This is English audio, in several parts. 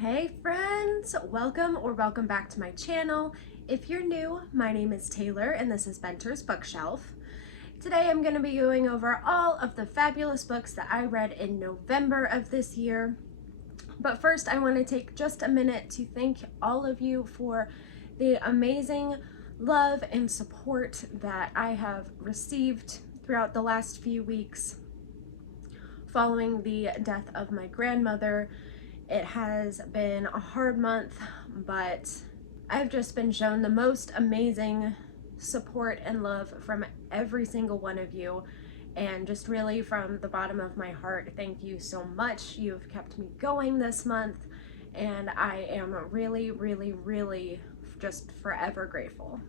Hey friends, welcome back to my channel. If you're new, my name is Taylor and this is Benter's Bookshelf. Today I'm going to be going over all of the fabulous books that I read in November of this year. But first I want to take just a minute to thank all of you for the amazing love and support that I have received throughout the last few weeks following the death of my grandmother. It has been a hard month, but I've just been shown the most amazing support and love from every single one of you. And just really from the bottom of my heart, thank you so much. You've kept me going this month, and I am really, really, really just forever grateful.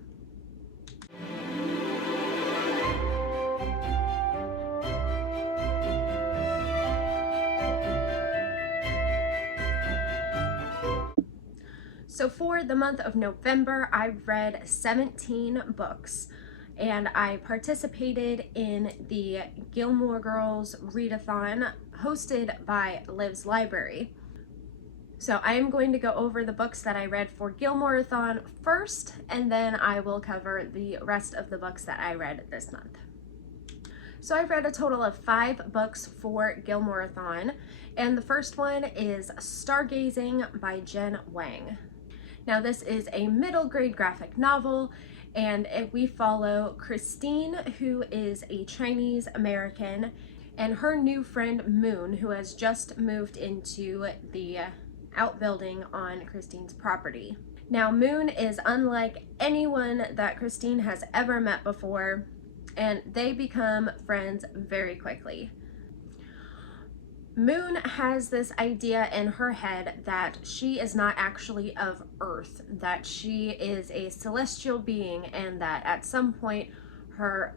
So for the month of November, I read 17 books, and I participated in the Gilmore Girls Readathon hosted by Liv's Library. So I am going to go over the books that I read for Gilmore-a-thon first, and then I will cover the rest of the books that I read this month. So I've read a total of 5 books for Gilmore-a-thon, and the first one is Stargazing by Jen Wang. Now this is a middle grade graphic novel, and we follow Christine, who is a Chinese American, and her new friend Moon, who has just moved into the outbuilding on Christine's property. Now Moon is unlike anyone that Christine has ever met before, and they become friends very quickly. Moon has this idea in her head that she is not actually of Earth, that she is a celestial being, and that at some point her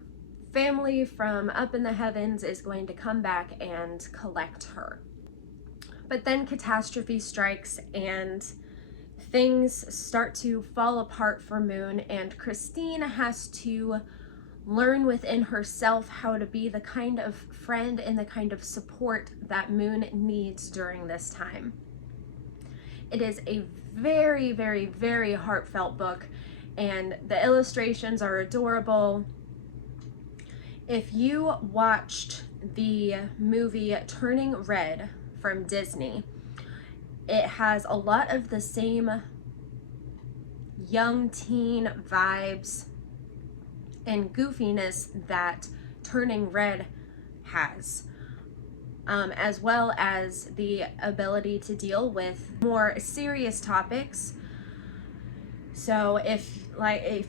family from up in the heavens is going to come back and collect her. But then catastrophe strikes and things start to fall apart for Moon, and Christine has to learn within herself how to be the kind of friend and the kind of support that Moon needs during this time. It is a very, very, very heartfelt book, and the illustrations are adorable. If you watched the movie Turning Red from Disney, it has a lot of the same young teen vibes and goofiness that Turning Red has, as well as the ability to deal with more serious topics. So if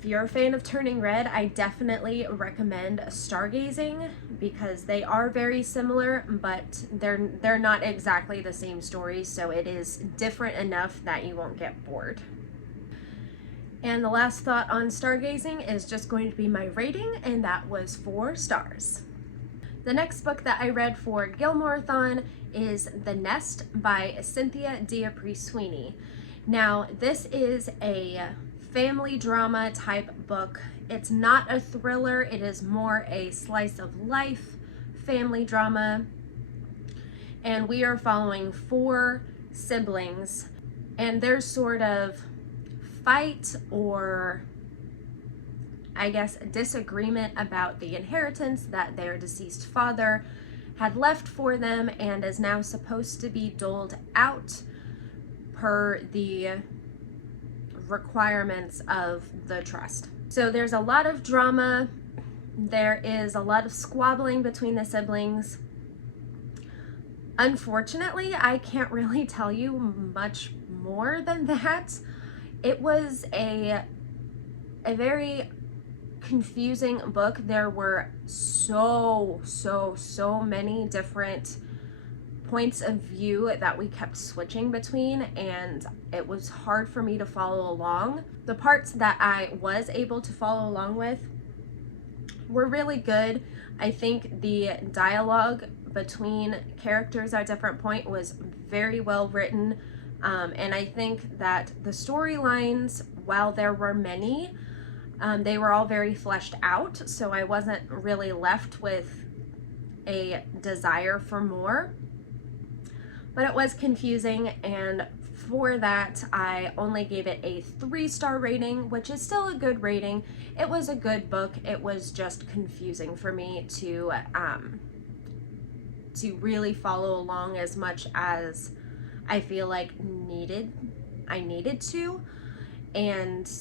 you're a fan of Turning Red, I definitely recommend Stargazing, because they are very similar, but they're not exactly the same stories, so it is different enough that you won't get bored. And the last thought on Stargazing is just going to be my rating, and that was 4 stars. The next book that I read for Gilmore-a-thon is The Nest by Cynthia D'Aprix Sweeney. Now, this is a family drama type book. It's not a thriller, it is more a slice of life family drama. And we are following 4 siblings, and they're sort of fight, or I guess disagreement, about the inheritance that their deceased father had left for them and is now supposed to be doled out per the requirements of the trust. So there's a lot of drama, there is a lot of squabbling between the siblings. Unfortunately, I can't really tell you much more than that. It was a very confusing book. There were so many different points of view that we kept switching between, and it was hard for me to follow along. The parts that I was able to follow along with were really good. I think the dialogue between characters at different points was very well written. And I think that the storylines, while there were many, they were all very fleshed out, so I wasn't really left with a desire for more. but it was confusing, and for that I only gave it a 3-star rating, which is still a good rating. It was a good book. It was just confusing for me to really follow along as much as I feel like I needed to, and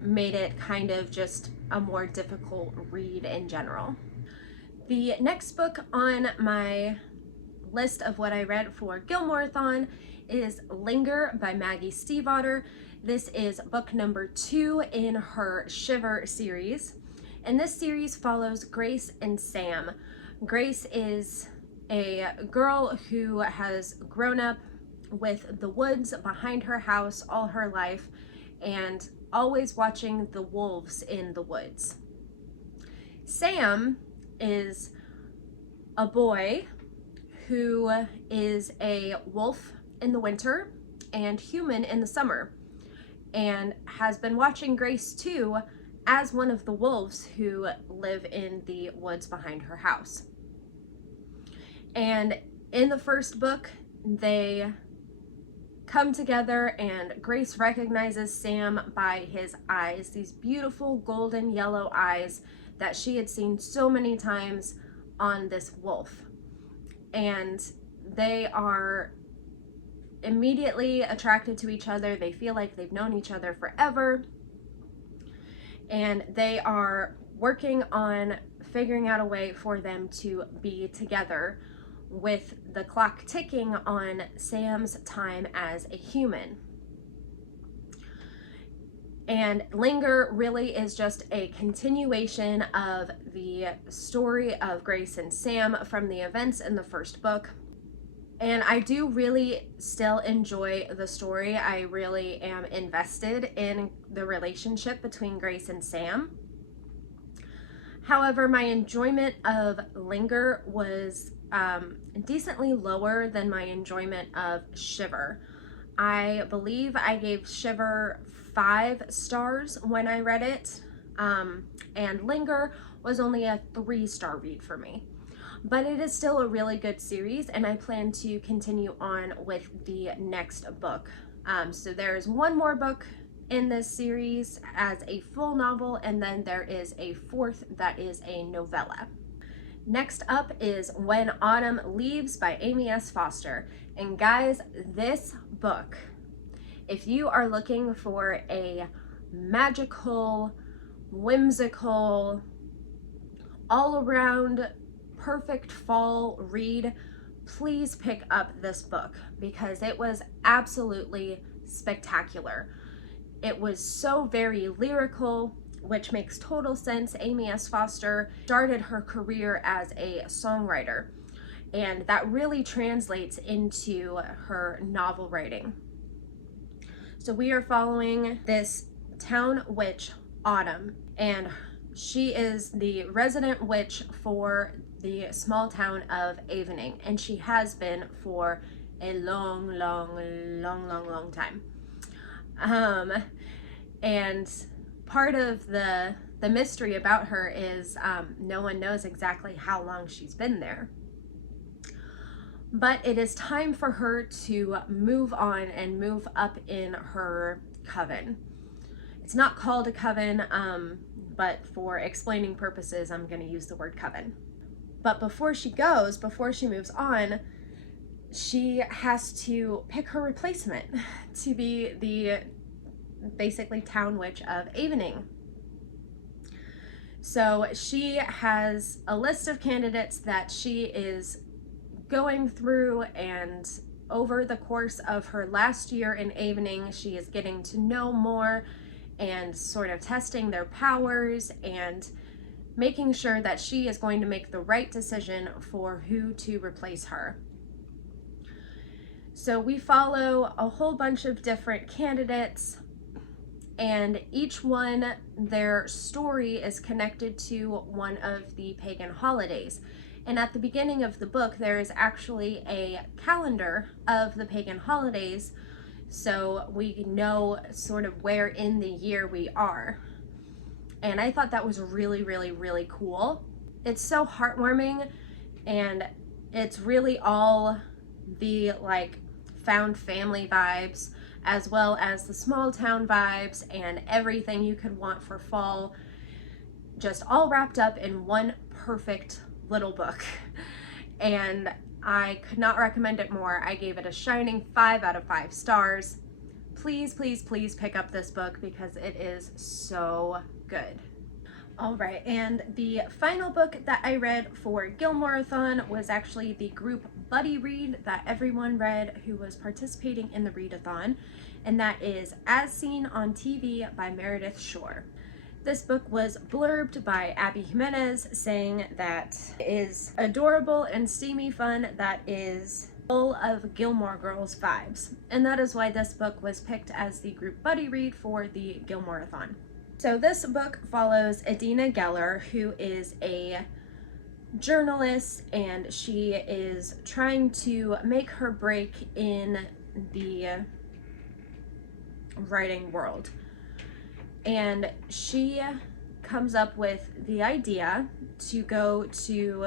made it kind of just a more difficult read in general. The next book on my list of what I read for Gilmoreathon is Linger by Maggie Stiefvater. This is book number 2 in her Shiver series, and this series follows Grace and Sam. Grace is a girl who has grown up with the woods behind her house all her life and always watching the wolves in the woods. Sam is a boy who is a wolf in the winter and human in the summer, and has been watching Grace too as one of the wolves who live in the woods behind her house. And in the first book, they come together and Grace recognizes Sam by his eyes, these beautiful golden yellow eyes that she had seen so many times on this wolf. And they are immediately attracted to each other. They feel like they've known each other forever. And they are working on figuring out a way for them to be together, with the clock ticking on Sam's time as a human. And Linger really is just a continuation of the story of Grace and Sam from the events in the first book. And I do really still enjoy the story. I really am invested in the relationship between Grace and Sam. However, my enjoyment of Linger was decently lower than my enjoyment of Shiver. I believe I gave Shiver 5 stars when I read it, and Linger was only a 3-star read for me. But it is still a really good series, and I plan to continue on with the next book. So there's one more book in this series as a full novel, and then there is a 4th that is a novella. Next up is When Autumn Leaves by Amy S. Foster. And guys, this book, if you are looking for a magical, whimsical, all-around perfect fall read, please pick up this book, because it was absolutely spectacular. It was so very lyrical, which makes total sense. Amy S. Foster started her career as a songwriter, and that really translates into her novel writing. So we are following this town witch, Autumn, and she is the resident witch for the small town of Avening, and she has been for a long time. And part of the mystery about her is no one knows exactly how long she's been there. But it is time for her to move on and move up in her coven. It's not called a coven, but for explaining purposes, I'm going to use the word coven. But before she moves on, she has to pick her replacement to be the basically town witch of Avening. So she has a list of candidates that she is going through, and over the course of her last year in Avening, she is getting to know more and sort of testing their powers and making sure that she is going to make the right decision for who to replace her. So we follow a whole bunch of different candidates, and each one, their story is connected to one of the pagan holidays. And at the beginning of the book, there is actually a calendar of the pagan holidays, so we know sort of where in the year we are. And I thought that was really cool. It's so heartwarming, and it's really all the like found family vibes, as well as the small town vibes and everything you could want for fall, just all wrapped up in one perfect little book. And I could not recommend it more. I gave it a shining 5 out of 5 stars. Please, please, please pick up this book because it is so good. All right, and the final book that I read for Gilmore-a-thon was actually the group buddy read that everyone read who was participating in the readathon, and that is As Seen on TV by Meredith Shore. This book was blurbed by Abby Jimenez, saying that it is adorable and steamy fun that is full of Gilmore Girls vibes, and that is why this book was picked as the group buddy read for the Gilmore-a-thon. So this book follows Idina Geller, who is a journalist, and she is trying to make her break in the writing world. And she comes up with the idea to go to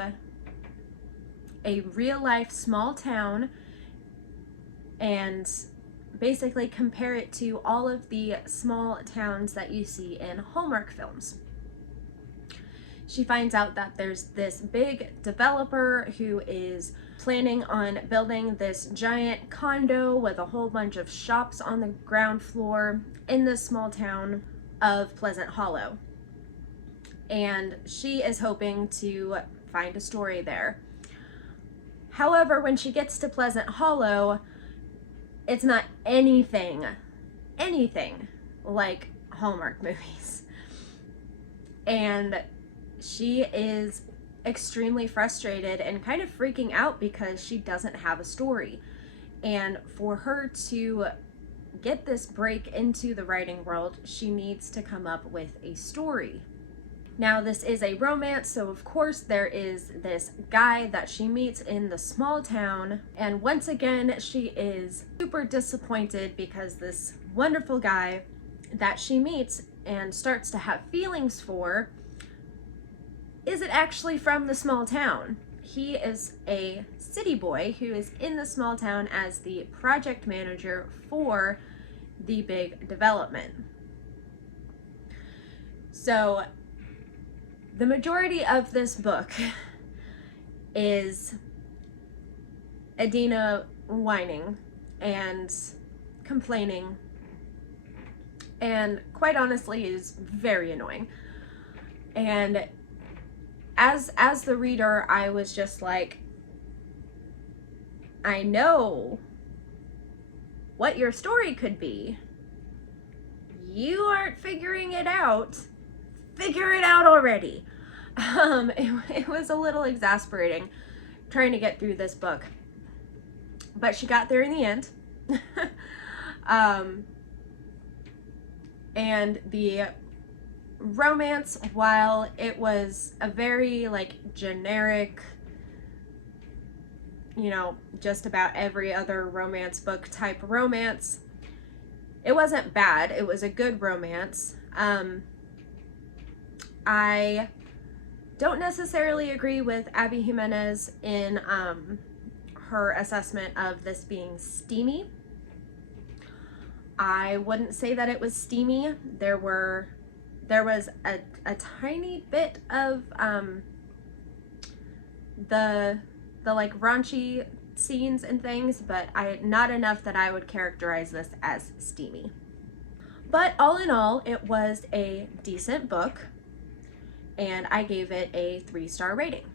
a real-life small town and basically compare it to all of the small towns that you see in Hallmark films. She finds out that there's this big developer who is planning on building this giant condo with a whole bunch of shops on the ground floor in this small town of Pleasant Hollow. And she is hoping to find a story there. However, when she gets to Pleasant Hollow, it's not anything like Hallmark movies. And she is extremely frustrated and kind of freaking out because she doesn't have a story. And for her to get this break into the writing world, she needs to come up with a story. Now, this is a romance, so of course there is this guy that she meets in the small town, and once again she is super disappointed because this wonderful guy that she meets and starts to have feelings for isn't actually from the small town. He is a city boy who is in the small town as the project manager for the big development. So the majority of this book is Idina whining and complaining, and quite honestly is very annoying. And as the reader, I was just like, I know what your story could be. You aren't figuring it out. Figure it out already. It was a little exasperating trying to get through this book, but she got there in the end. And the romance, while it was a very like generic, you know, just about every other romance book type romance, it wasn't bad. It was a good romance. I don't necessarily agree with Abby Jimenez in her assessment of this being steamy. I wouldn't say that it was steamy. There was a tiny bit of the like raunchy scenes and things, but not enough that I would characterize this as steamy. But all in all, it was a decent book, and I gave it a 3-star rating.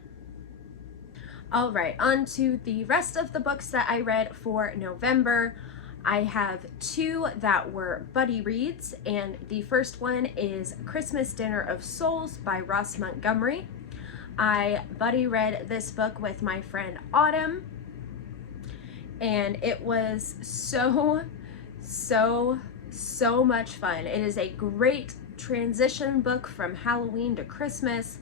All right, on to the rest of the books that I read for November. I have 2 that were buddy reads, and the first one is Christmas Dinner of Souls by Ross Montgomery. I buddy read this book with my friend Autumn, and it was so much fun. It is a great transition book from Halloween to Christmas,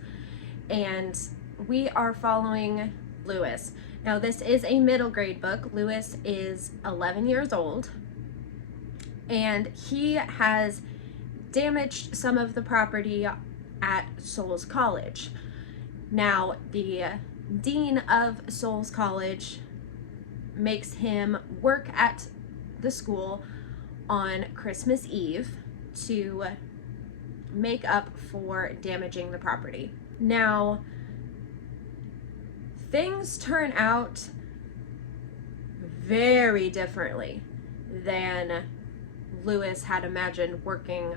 and we are following Lewis. Now, this is a middle grade book. Lewis is 11 years old, and he has damaged some of the property at Souls College. Now, the dean of Souls College makes him work at the school on Christmas Eve to make up for damaging the property. Now, things turn out very differently than Lewis had imagined working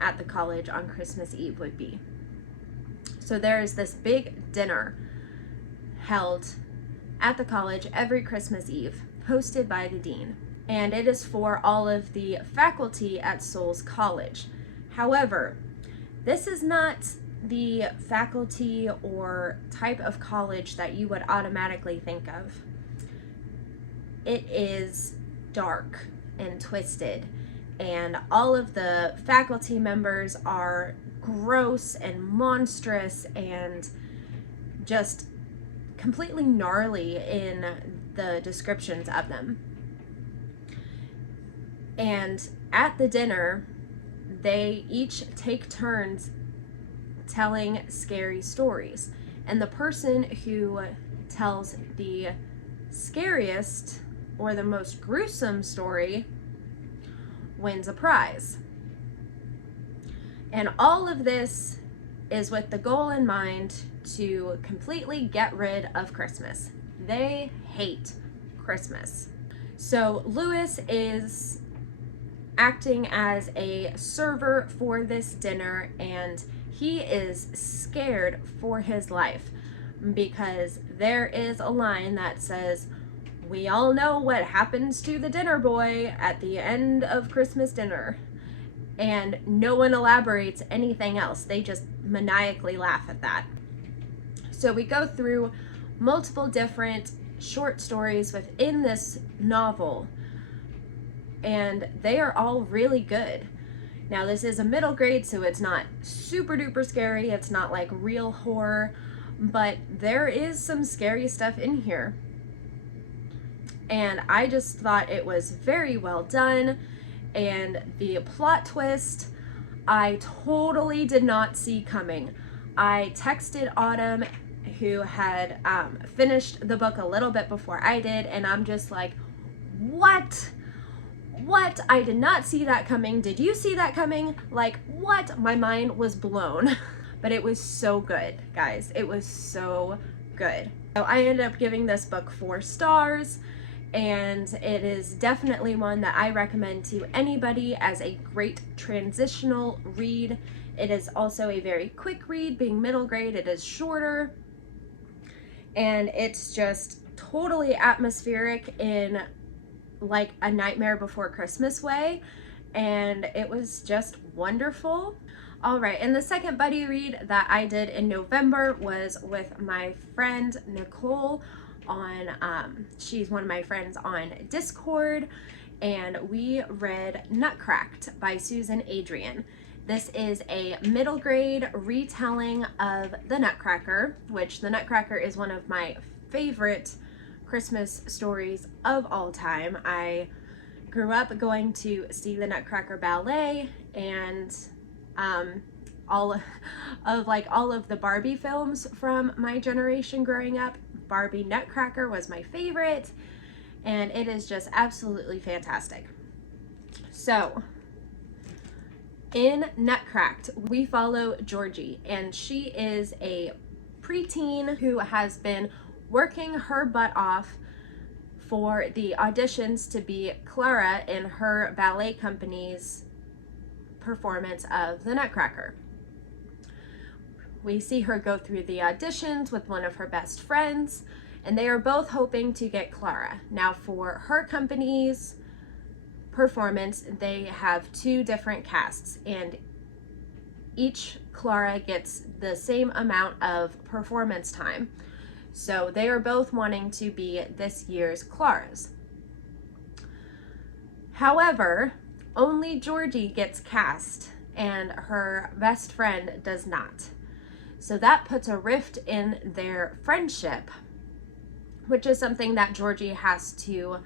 at the college on Christmas Eve would be. So there's this big dinner held at the college every Christmas Eve, hosted by the dean, and it is for all of the faculty at Souls College. However, this is not the faculty or type of college that you would automatically think of. It is dark and twisted, and all of the faculty members are gross and monstrous and just completely gnarly in the descriptions of them. And at the dinner, they each take turns telling scary stories, and the person who tells the scariest or the most gruesome story wins a prize. And all of this is with the goal in mind to completely get rid of Christmas. They hate Christmas. So Lewis is acting as a server for this dinner, and he is scared for his life because there is a line that says, "We all know what happens to the dinner boy at the end of Christmas dinner." And no one elaborates anything else. They just maniacally laugh at that. So we go through multiple different short stories within this novel, and they are all really good. Now, this is a middle grade, so it's not super duper scary. It's not like real horror, but there is some scary stuff in here. And I just thought it was very well done. And the plot twist, I totally did not see coming. I texted Autumn, who had finished the book a little bit before I did, and I'm just like, what? What? I did not see that coming. Did you see that coming? Like, what? My mind was blown. But it was so good, guys. It was so good. So I ended up giving this book 4 stars, and it is definitely one that I recommend to anybody as a great transitional read. It is also a very quick read, being middle grade. It is shorter, and it's just totally atmospheric in like a Nightmare Before Christmas way, and it was just wonderful. All right, and the second buddy read that I did in November was with my friend Nicole on, she's one of my friends on Discord, and we read Nutcracked by Susan Adrian. This is a middle grade retelling of The Nutcracker, which The Nutcracker is one of my favorite Christmas stories of all time. I grew up going to see the Nutcracker ballet, and all of the Barbie films from my generation growing up. Barbie Nutcracker was my favorite, and it is just absolutely fantastic. So in Nutcracked, we follow Georgie, and she is a preteen who has been working her butt off for the auditions to be Clara in her ballet company's performance of The Nutcracker. We see her go through the auditions with one of her best friends, and they are both hoping to get Clara. Now, for her company's performance, they have 2 different casts, and each Clara gets the same amount of performance time. So they are both wanting to be this year's Claras. However, only Georgie gets cast, and her best friend does not. So that puts a rift in their friendship, which is something that Georgie has to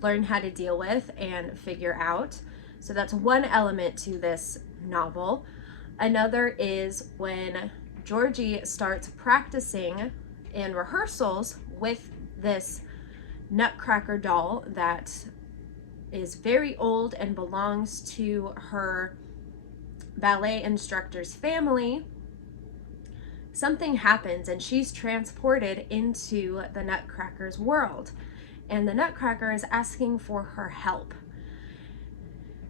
learn how to deal with and figure out. So that's one element to this novel. Another is when Georgie starts practicing in rehearsals with this Nutcracker doll that is very old and belongs to her ballet instructor's family. Something happens and she's transported into the Nutcracker's world, and the Nutcracker is asking for her help.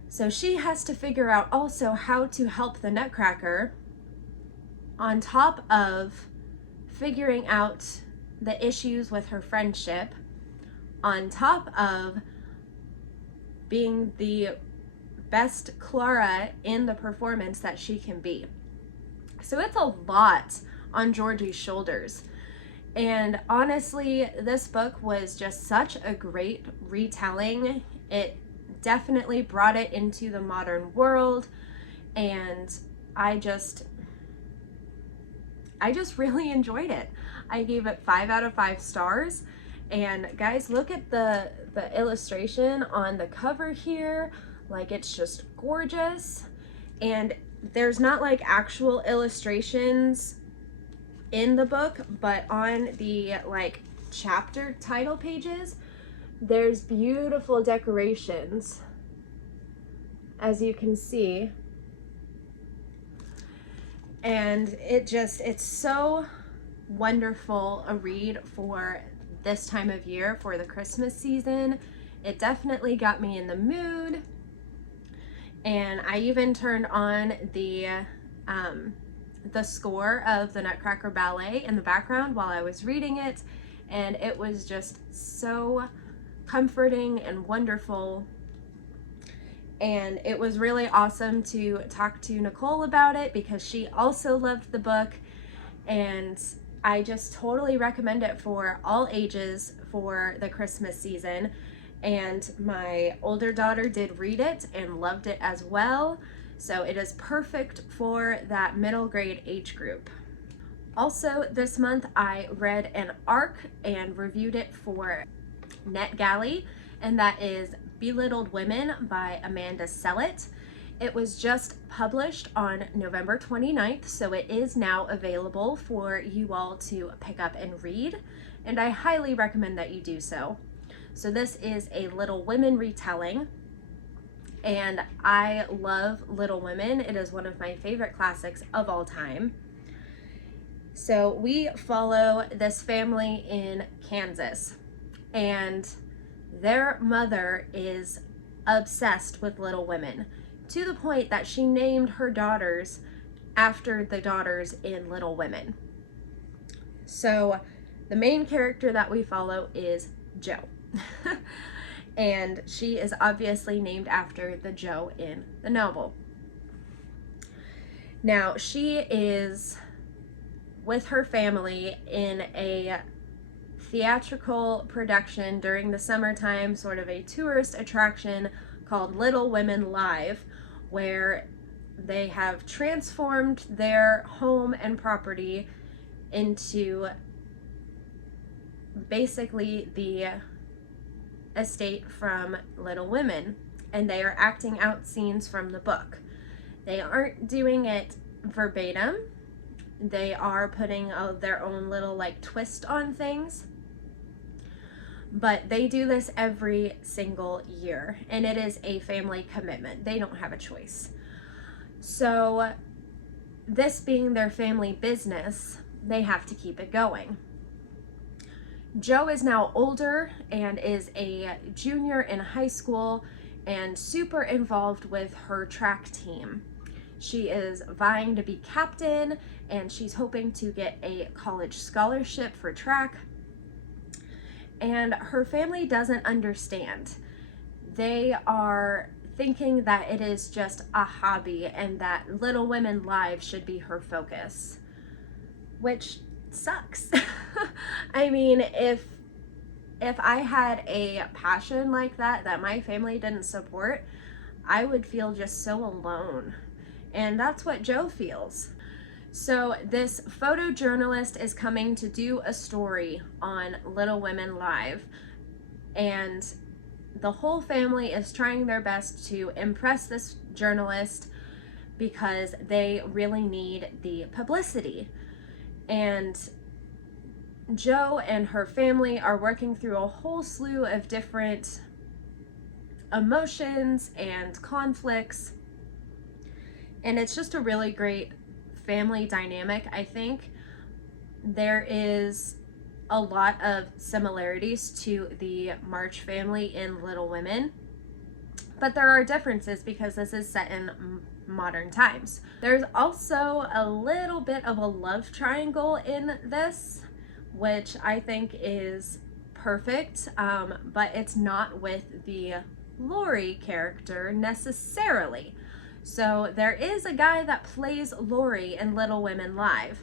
So she has to figure out also how to help the Nutcracker, on top of figuring out the issues with her friendship, on top of being the best Clara in the performance that she can be. So it's a lot on Georgie's shoulders. And honestly, this book was just such a great retelling. It definitely brought it into the modern world, and I just really enjoyed it. I gave it 5 out of 5 stars. And guys, look at the illustration on the cover here. Like, it's just gorgeous. And there's not like actual illustrations in the book, but on the like chapter title pages, there's beautiful decorations, as you can see. And it's so wonderful a read for this time of year, for the Christmas season. It definitely got me in the mood. And I even turned on the score of the Nutcracker Ballet in the background while I was reading it, and it was just so comforting and wonderful. And it was really awesome to talk to Nicole about it because she also loved the book, and I just totally recommend it for all ages for the Christmas season. And my older daughter did read it and loved it as well. So it is perfect for that middle grade age group. Also this month I read an ARC and reviewed it for NetGalley, and that is Belittled Women by Amanda Sellet. It was just published on November 29th, so it is now available for you all to pick up and read, and I highly recommend that you do so. So this is a Little Women retelling, and I love Little Women. It is one of my favorite classics of all time. So we follow this family in Kansas, and their mother is obsessed with Little Women, to the point that she named her daughters after the daughters in Little Women. So the main character that we follow is Jo. And she is obviously named after the Jo in the novel. Now, she is with her family in a theatrical production during the summertime, sort of a tourist attraction called Little Women Live, where they have transformed their home and property into basically the estate from Little Women, and they are acting out scenes from the book. They aren't doing it verbatim. They are putting their own little like twist on things, but they do this every single year, and it is a family commitment. They don't have a choice. So this being their family business, they have to keep it going. Jo is now older and is a junior in high school and super involved with her track team. She is vying to be captain, and she's hoping to get a college scholarship for track. And her family doesn't understand. They are thinking that it is just a hobby and that Little Women Live should be her focus, which sucks. I mean, if I had a passion like that my family didn't support, I would feel just so alone. And that's what Jo feels. So this photojournalist is coming to do a story on Little Women Live, and the whole family is trying their best to impress this journalist because they really need the publicity. And Jo and her family are working through a whole slew of different emotions and conflicts, and it's just a really great family dynamic. I think there is a lot of similarities to the March family in Little Women, but there are differences because this is set in modern times. There's also a little bit of a love triangle in this, which I think is perfect, but it's not with the Laurie character necessarily. So there is a guy that plays Laurie in Little Women Live.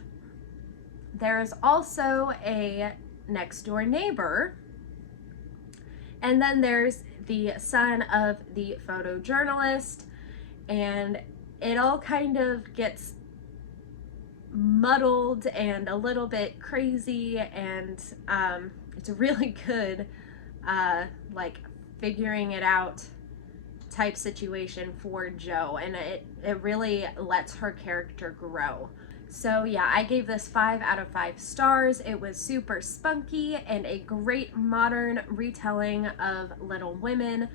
There is also a next door neighbor, and then there's the son of the photojournalist, and it all kind of gets muddled and a little bit crazy, and it's a really good like figuring it out type situation for Jo, and it really lets her character grow. So yeah, I gave this 5 out of 5 stars. It was super spunky and a great modern retelling of Little Women.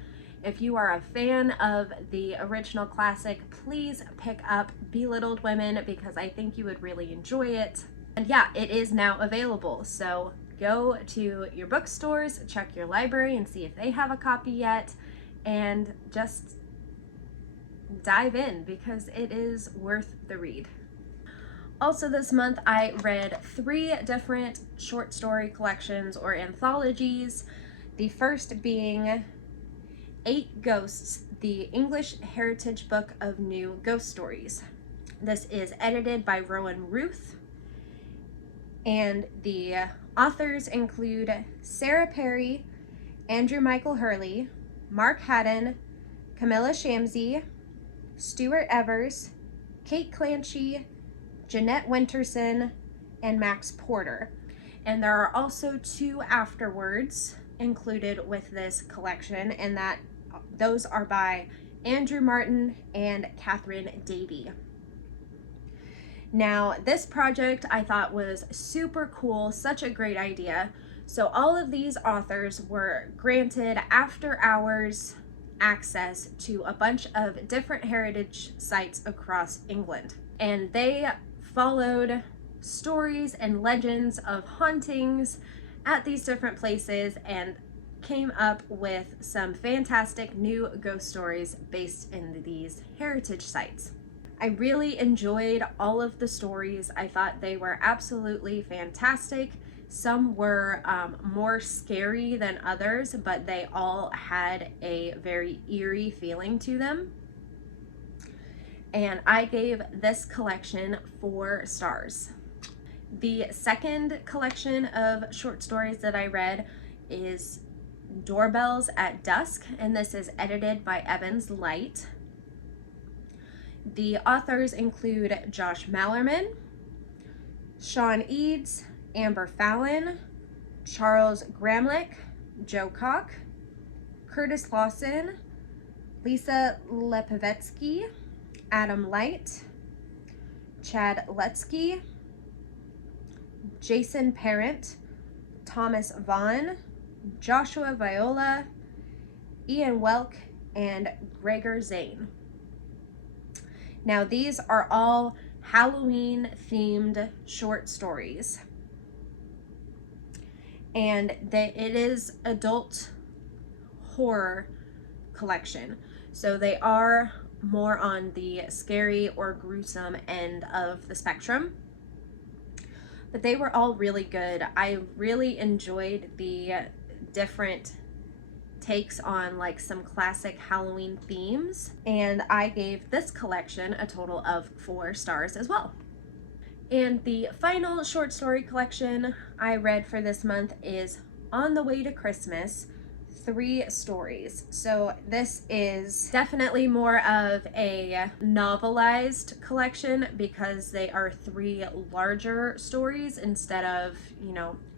If you are a fan of the original classic, please pick up Belittled Women because I think you would really enjoy it. And yeah, it is now available. So go to your bookstores, check your library and see if they have a copy yet, and just dive in because it is worth the read. Also this month I read 3 different short story collections or anthologies. The first being 8 Ghosts, the English Heritage Book of New Ghost Stories. This is edited by Rowan Ruth, and the authors include Sarah Perry, Andrew Michael Hurley, Mark Haddon, Camilla Shamsey, Stuart Evers, Kate Clanchy, Jeanette Winterson, and Max Porter. And there are also 2 afterwords included with this collection, and those are by Andrew Martin and Catherine Davey. Now, this project I thought was super cool, such a great idea. So all of these authors were granted after hours access to a bunch of different heritage sites across England. And they followed stories and legends of hauntings at these different places and came up with some fantastic new ghost stories based in these heritage sites. I really enjoyed all of the stories. I thought they were absolutely fantastic. Some were more scary than others, but they all had a very eerie feeling to them. And I gave this collection 4 stars. The second collection of short stories that I read is Doorbells at Dusk, and this is edited by Evans Light. The authors include Josh Mallerman, Sean Eads, Amber Fallon, Charles Gramlich, Joe Koch, Curtis Lawson, Lisa Lepevetsky, Adam Light, Chad Letsky, Jason Parent, Thomas Vaughn, Joshua Viola, Ian Welk, and Gregor Zane. Now these are all Halloween themed short stories, and it is adult horror collection, so they are more on the scary or gruesome end of the spectrum, but they were all really good. I really enjoyed the different takes on like some classic Halloween themes, and I gave this collection a total of 4 stars as well. And the final short story collection I read for this month is On the Way to Christmas, 3 stories. So this is definitely more of a novelized collection because they are 3 larger stories instead of,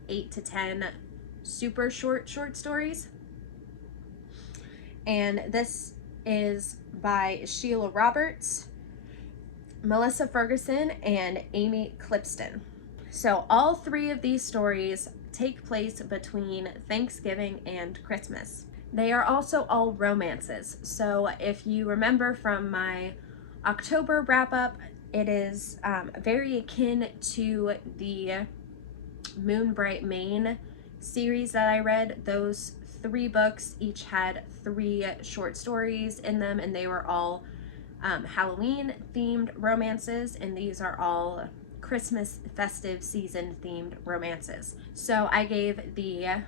8 to 10 super short stories. And this is by Sheila Roberts, Melissa Ferguson, and Amy Clipston. So all three of these stories take place between Thanksgiving and Christmas. They are also all romances. So if you remember from my October wrap up, it is very akin to the Moonbright Maine series that I read. Those 3 books each had 3 short stories in them, and they were all Halloween themed romances, and these are all Christmas festive season themed romances. So I gave the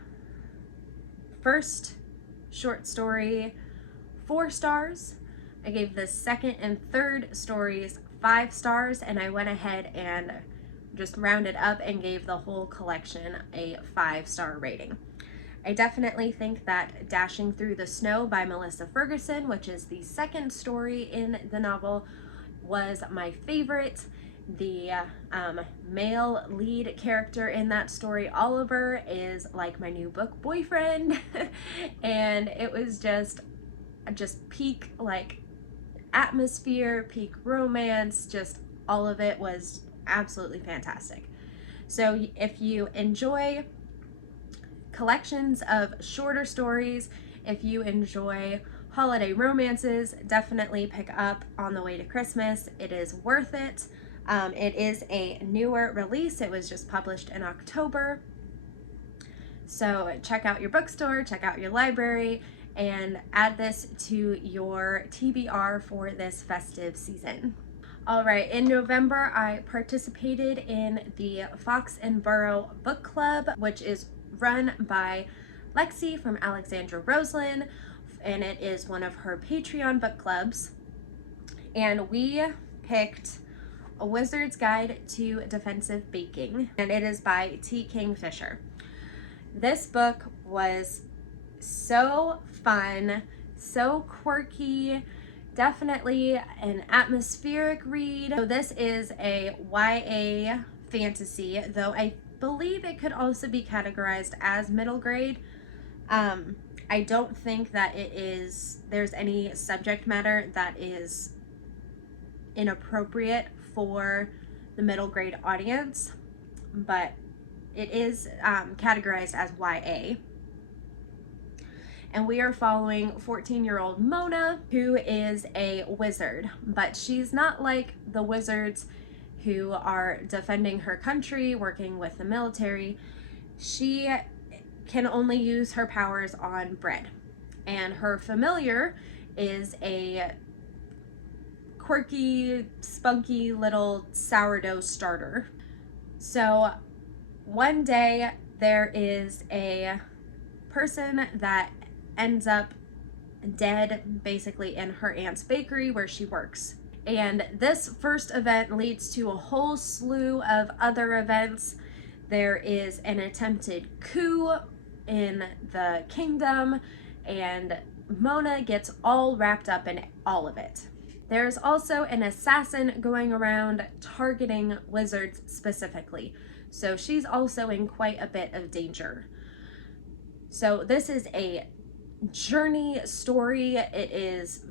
first short story 4 stars. I gave the second and third stories 5 stars, and I went ahead and just rounded up and gave the whole collection a 5-star rating. I definitely think that Dashing Through the Snow by Melissa Ferguson, which is the second story in the novel, was my favorite. The male lead character in that story, Oliver, is like my new book boyfriend. And it was just peak like atmosphere, peak romance, just all of it was absolutely fantastic. So if you enjoy collections of shorter stories, if you enjoy holiday romances, definitely pick up On the Way to Christmas. It is worth it. It is a newer release. It was just published in October. So check out your bookstore, check out your library, and add this to your TBR for this festive season. All right, in November, I participated in the Fox and Burrow Book Club, which is run by Lexi from Alexandra Roseland, and it is one of her Patreon book clubs. And we picked A Wizard's Guide to Defensive Baking, and it is by T. Kingfisher. This book was so fun, so quirky, definitely an atmospheric read. So this is a YA fantasy, though I believe it could also be categorized as middle grade. I don't think that there's any subject matter that is inappropriate for the middle grade audience, but it is categorized as YA. And we are following 14-year-old Mona, who is a wizard, but she's not like the wizards who are defending her country, working with the military. She can only use her powers on bread. And her familiar is a quirky, spunky little sourdough starter. So one day there is a person that ends up dead basically in her aunt's bakery where she works. And this first event leads to a whole slew of other events. There is an attempted coup in the kingdom, and Mona gets all wrapped up in all of it. There's also an assassin going around targeting wizards specifically, so she's also in quite a bit of danger. So this is a journey story. It is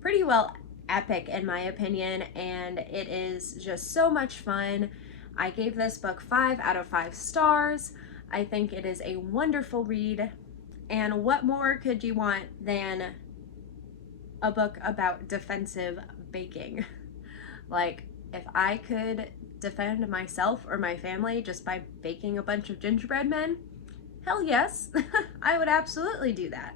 pretty well epic in my opinion, and it is just so much fun. I gave this book 5 out of 5 stars. I think it is a wonderful read, and what more could you want than a book about defensive baking? Like, if I could defend myself or my family just by baking a bunch of gingerbread men, hell yes, I would absolutely do that.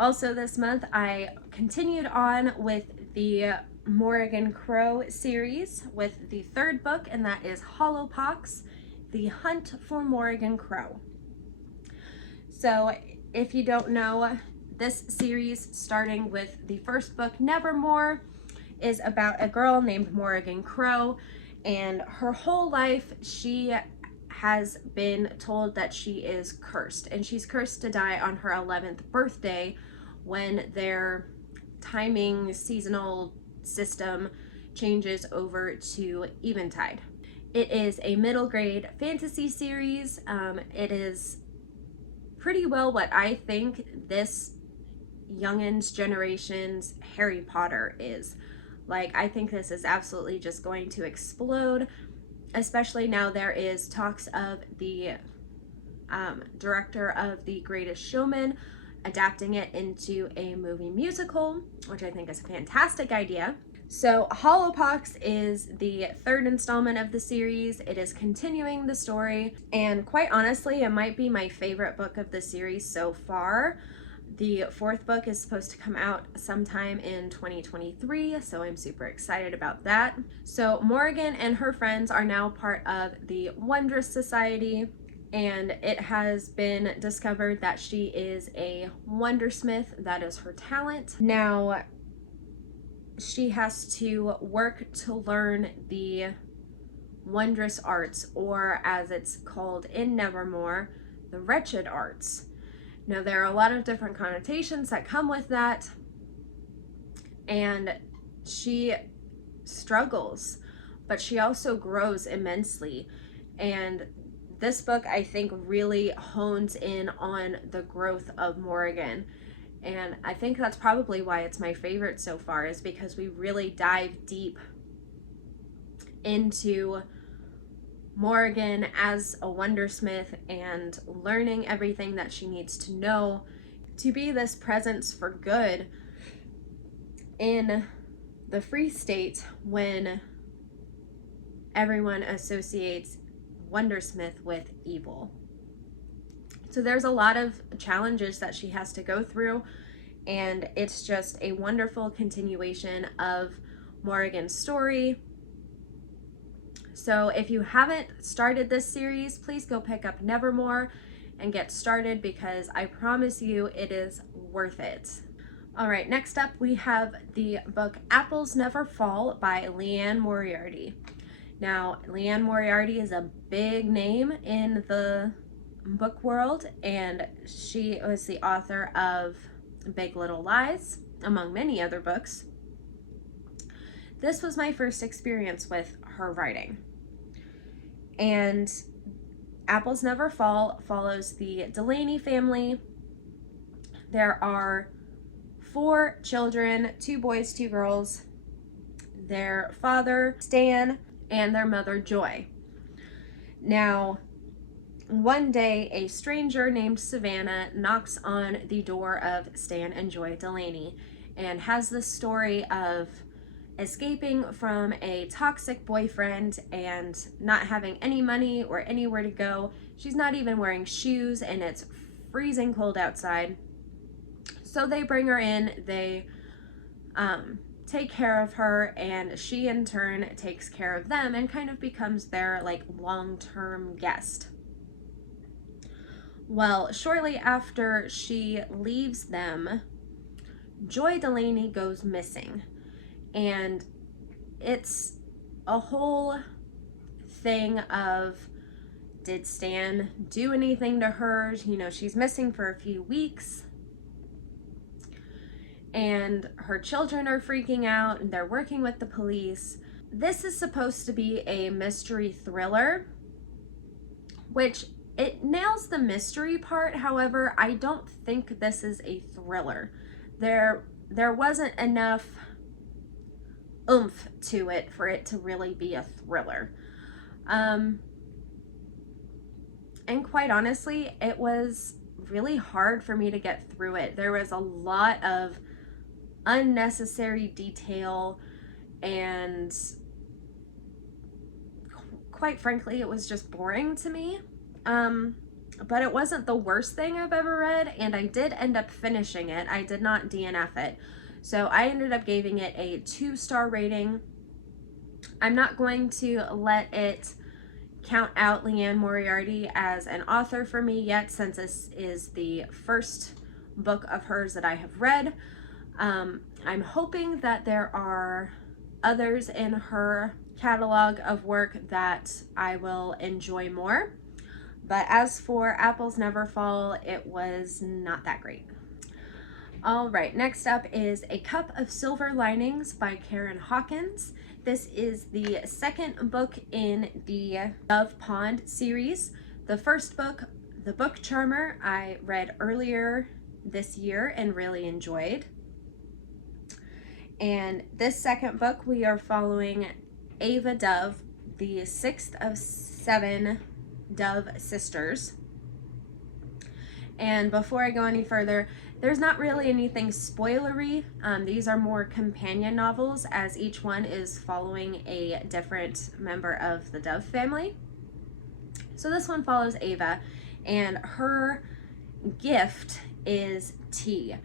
Also this month, I continued on with the Morrigan Crow series with the 3rd book, and that is Hollowpox, The Hunt for Morrigan Crow. So if you don't know, this series, starting with the first book, Nevermore, is about a girl named Morrigan Crow, and her whole life she has been told that she is cursed, and she's cursed to die on her 11th birthday when their timing seasonal system changes over to eventide. It is a middle grade fantasy series. It is pretty well what I think this youngins' generation's Harry Potter is. Like, I think this is absolutely just going to explode. especially now there is talks of the director of The Greatest Showman adapting it into a movie musical, which I think is a fantastic idea. So Hollowpox is the third installment of the series. It is continuing the story, and quite honestly, it might be my favorite book of the series so far. The fourth book is supposed to come out sometime in 2023, so I'm super excited about that. So Morrigan and her friends are now part of the Wondrous Society, and it has been discovered that she is a wondersmith. That is her talent. Now, she has to work to learn the wondrous arts, or as it's called in Nevermore, the wretched arts. Now, there are a lot of different connotations that come with that, and she struggles, but she also grows immensely. And this book, I think, really hones in on the growth of Morrigan. And I think that's probably why it's my favorite so far, is because we really dive deep into Morrigan as a wondersmith and learning everything that she needs to know to be this presence for good in the Free State when everyone associates wondersmith with evil. So there's a lot of challenges that she has to go through, and it's just a wonderful continuation of Morrigan's story. So if you haven't started this series, please go pick up Nevermore and get started, because I promise you it is worth it. All right, next up we have the book Apples Never Fall by Liane Moriarty. Now, Liane Moriarty is a big name in the book world, and she was the author of Big Little Lies, among many other books. This was my first experience with her writing. And Apples Never Fall follows the Delaney family. There are 4 children, 2 boys, 2 girls, their father, Stan, and their mother, Joy. Now, one day, a stranger named Savannah knocks on the door of Stan and Joy Delaney and has this story of escaping from a toxic boyfriend and not having any money or anywhere to go. She's not even wearing shoes, and it's freezing cold outside. So they bring her in, they take care of her, and she in turn takes care of them and kind of becomes their like long-term guest. Well, shortly after she leaves them, Joy Delaney goes missing, and it's a whole thing of, did Stan do anything to her? You know, she's missing for a few weeks, and her children are freaking out, and they're working with the police. This is supposed to be a mystery thriller, which it nails the mystery part. However, I don't think this is a thriller. There wasn't enough oomph to it for it to really be a thriller. And quite honestly, it was really hard for me to get through it. There was a lot of unnecessary detail, and quite frankly, it was just boring to me. But it wasn't the worst thing I've ever read, and I did end up finishing it. I did not DNF it. So I ended up giving it a 2-star rating. I'm not going to let it count out Liane Moriarty as an author for me yet, since this is the first book of hers that I have read. I'm hoping that there are others in her catalog of work that I will enjoy more. But as for Apples Never Fall, it was not that great. All right, next up is A Cup of Silver Linings by Karen Hawkins. This is the second book in the Dove Pond series. The first book, The Book Charmer, I read earlier this year and really enjoyed. And this second book, we are following Ava Dove, the sixth of 7 Dove sisters. And before I go any further, there's not really anything spoilery. These are more companion novels, as each one is following a different member of the Dove family. So this one follows Ava, and her gift is tea.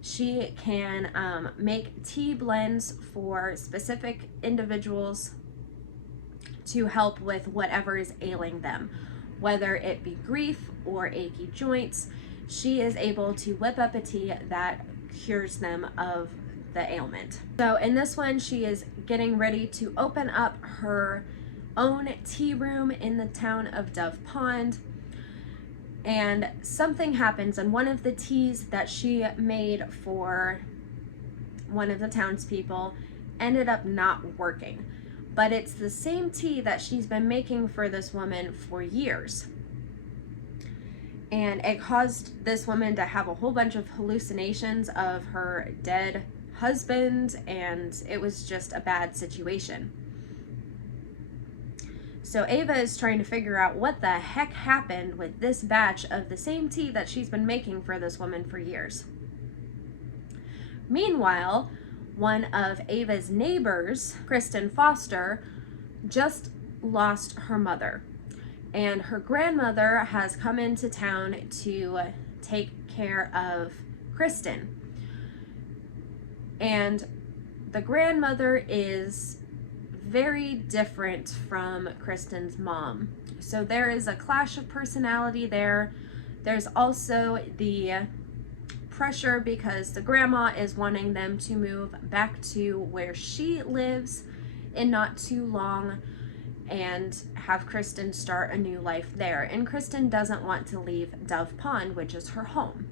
She can make tea blends for specific individuals to help with whatever is ailing them, whether it be grief or achy joints. She is able to whip up a tea that cures them of the ailment. So in this one, she is getting ready to open up her own tea room in the town of Dove Pond, and something happens, and one of the teas that she made for one of the townspeople ended up not working. But it's the same tea that she's been making for this woman for years. And it caused this woman to have a whole bunch of hallucinations of her dead husband, and it was just a bad situation. So Ava is trying to figure out what the heck happened with this batch of the same tea that she's been making for this woman for years. Meanwhile, one of Ava's neighbors, Kristen Foster, just lost her mother. And her grandmother has come into town to take care of Kristen. And the grandmother is very different from Kristen's mom. So there is a clash of personality there. There's also the pressure because the grandma is wanting them to move back to where she lives in not too long and have Kristen start a new life there. And Kristen doesn't want to leave Dove Pond, which is her home.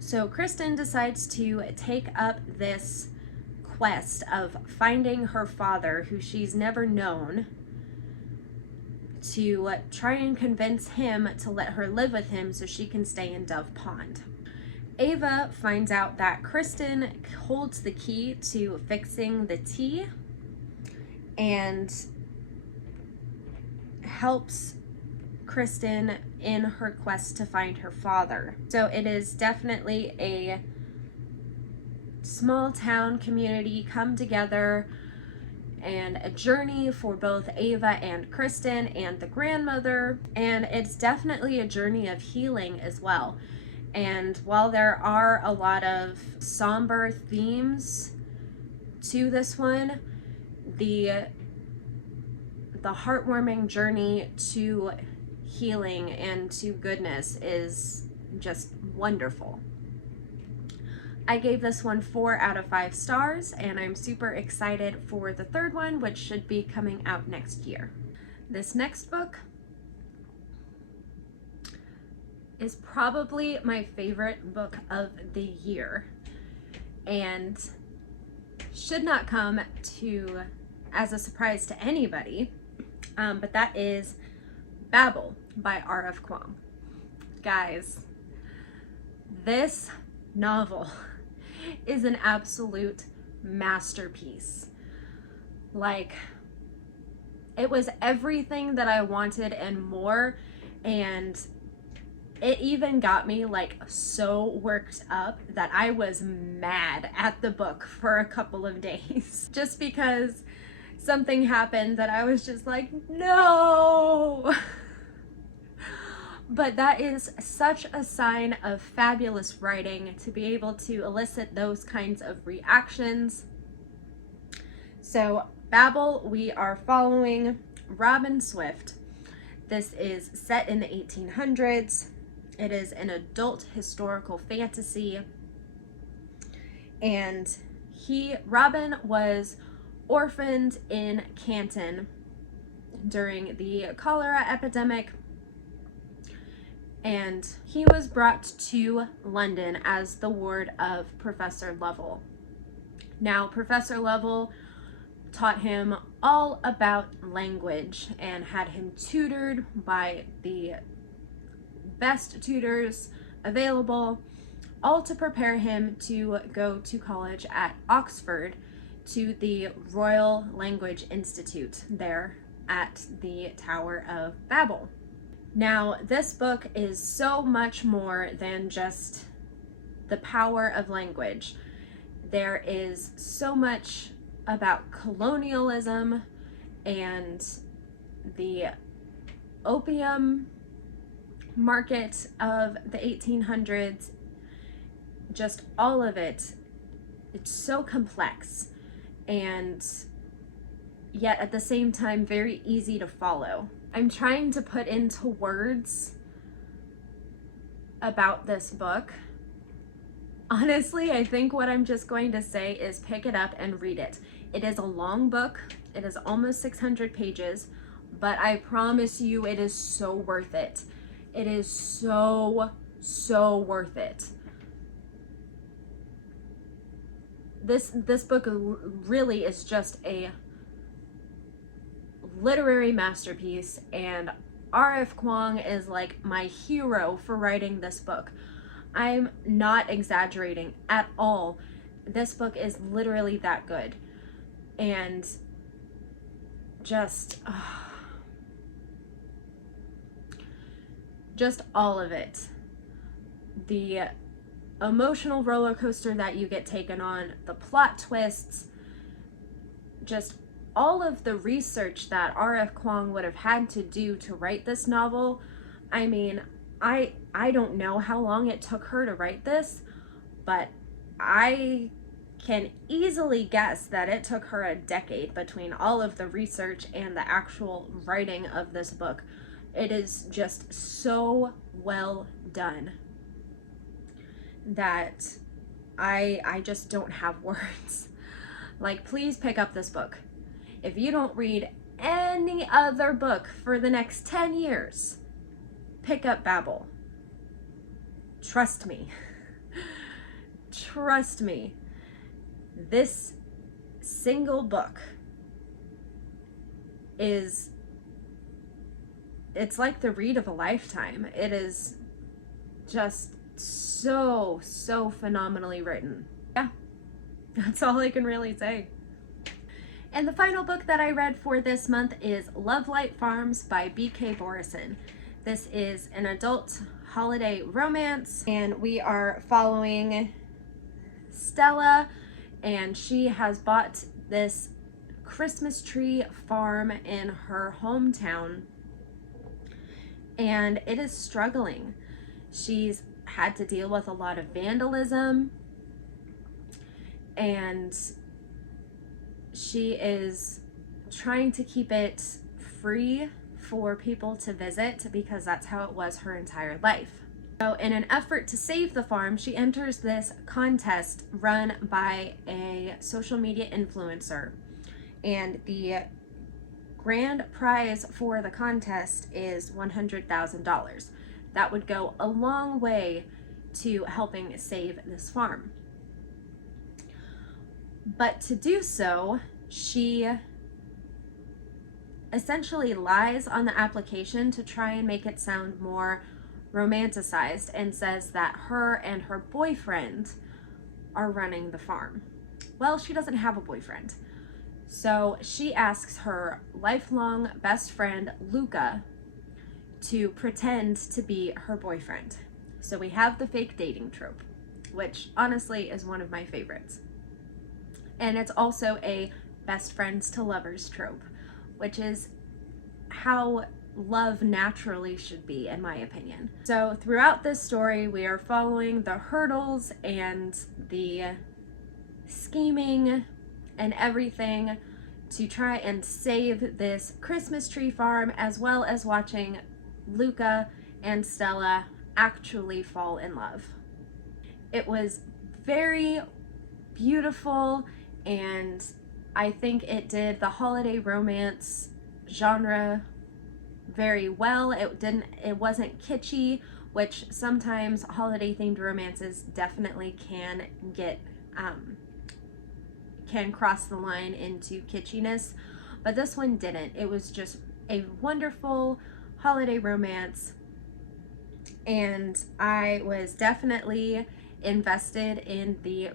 So Kristen decides to take up this quest of finding her father, who she's never known, to try and convince him to let her live with him so she can stay in Dove Pond. Ava finds out that Kristen holds the key to fixing the tea and helps Kristen in her quest to find her father. So it is definitely a small town community come together and a journey for both Ava and Kristen and the grandmother, and it's definitely a journey of healing as well. And while there are a lot of somber themes to this one, the heartwarming journey to healing and to goodness is just wonderful. I gave this one 4 out of 5 stars, and I'm super excited for the third one, which should be coming out next year. This next book is probably my favorite book of the year, and should not come as a surprise to anybody, but that is Babel by R.F. Kuang. Guys, this novel is an absolute masterpiece. Like, it was everything that I wanted and more, and it even got me like so worked up that I was mad at the book for a couple of days just because something happened that I was just like, no. But that is such a sign of fabulous writing to be able to elicit those kinds of reactions. So Babel, we are following Robin Swift. This is set in the 1800s. It is an adult historical fantasy. And Robin was orphaned in Canton during the cholera epidemic, and he was brought to London as the ward of Professor Lovell. Now, Professor Lovell taught him all about language and had him tutored by the best tutors available, all to prepare him to go to college at Oxford to the Royal Language Institute there at the Tower of Babel. Now, this book is so much more than just the power of language. There is so much about colonialism and the opium market of the 1800s. Just all of it. It's so complex and yet at the same time very easy to follow. I'm trying to put into words about this book. Honestly, I think what I'm just going to say is pick it up and read it. It is a long book. It is almost 600 pages, but I promise you it is so worth it. It is so worth it. This book really is just a literary masterpiece, and R.F. Kuang is like my hero for writing this book. I'm not exaggerating at all. This book is literally that good. And just all of it. The emotional roller coaster that you get taken on, the plot twists, just all of the research that R.F. Kuang would have had to do to write this novel. I mean, I don't know how long it took her to write this, but I can easily guess that it took her a decade between all of the research and the actual writing of this book. It is just so well done that I just don't have words. Like, please pick up this book. If you don't read any other book for the next 10 years, pick up Babel. Trust me. Trust me. This single book it's like the read of a lifetime. It is just so phenomenally written. Yeah, that's all I can really say. And the final book that I read for this month is Love Light Farms by B.K. Borison. This is an adult holiday romance, and we are following Stella, and she has bought this Christmas tree farm in her hometown, and it is struggling. She's had to deal with a lot of vandalism, and she is trying to keep it free for people to visit because that's how it was her entire life. So in an effort to save the farm, she enters this contest run by a social media influencer, and the grand prize for the contest is $100,000. That would go a long way to helping save this farm. But to do so, she essentially lies on the application to try and make it sound more romanticized, and says that her and her boyfriend are running the farm. Well, she doesn't have a boyfriend. So she asks her lifelong best friend, Luca, to pretend to be her boyfriend. So we have the fake dating trope, which honestly is one of my favorites. And it's also a best friends to lovers trope, which is how love naturally should be, in my opinion. So throughout this story, we are following the hurdles and the scheming and everything to try and save this Christmas tree farm, as well as watching Luca and Stella actually fall in love. It was very beautiful, and I think it did the holiday romance genre very well. It wasn't kitschy, which sometimes holiday themed romances definitely can get can cross the line into kitschiness, but this one didn't. It was just a wonderful holiday romance, and I was definitely invested in the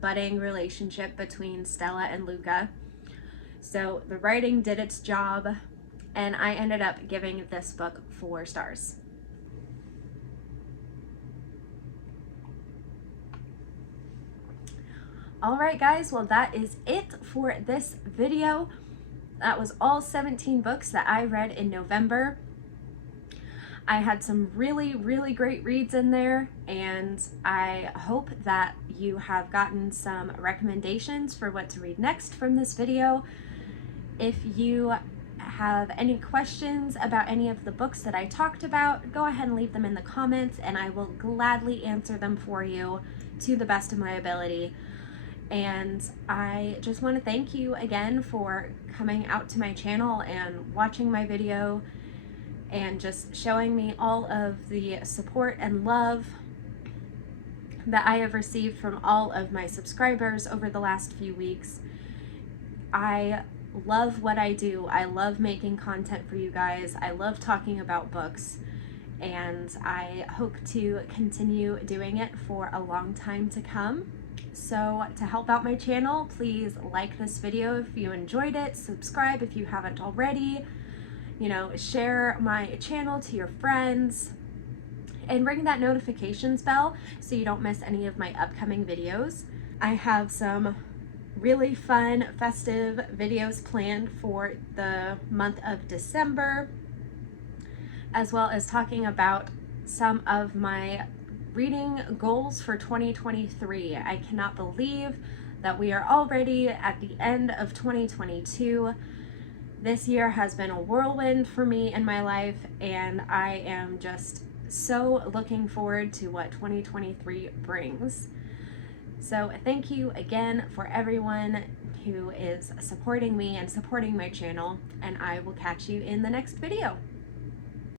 budding relationship between Stella and Luca. So the writing did its job, and I ended up giving this book 4 stars. Alright guys, well that is it for this video. That was all 17 books that I read in November. I had some really great reads in there, and I hope that you have gotten some recommendations for what to read next from this video. If you have any questions about any of the books that I talked about, go ahead and leave them in the comments, and I will gladly answer them for you to the best of my ability. And I just want to thank you again for coming out to my channel and watching my video and just showing me all of the support and love that I have received from all of my subscribers over the last few weeks. I love what I do. I love making content for you guys. I love talking about books, and I hope to continue doing it for a long time to come. So to help out my channel, please like this video if you enjoyed it, subscribe if you haven't already, share my channel to your friends, and ring that notifications bell so you don't miss any of my upcoming videos. I have some really fun, festive videos planned for the month of December, as well as talking about some of my reading goals for 2023. I cannot believe that we are already at the end of 2022. This year has been a whirlwind for me in my life, and I am just so looking forward to what 2023 brings. So thank you again for everyone who is supporting me and supporting my channel, and I will catch you in the next video.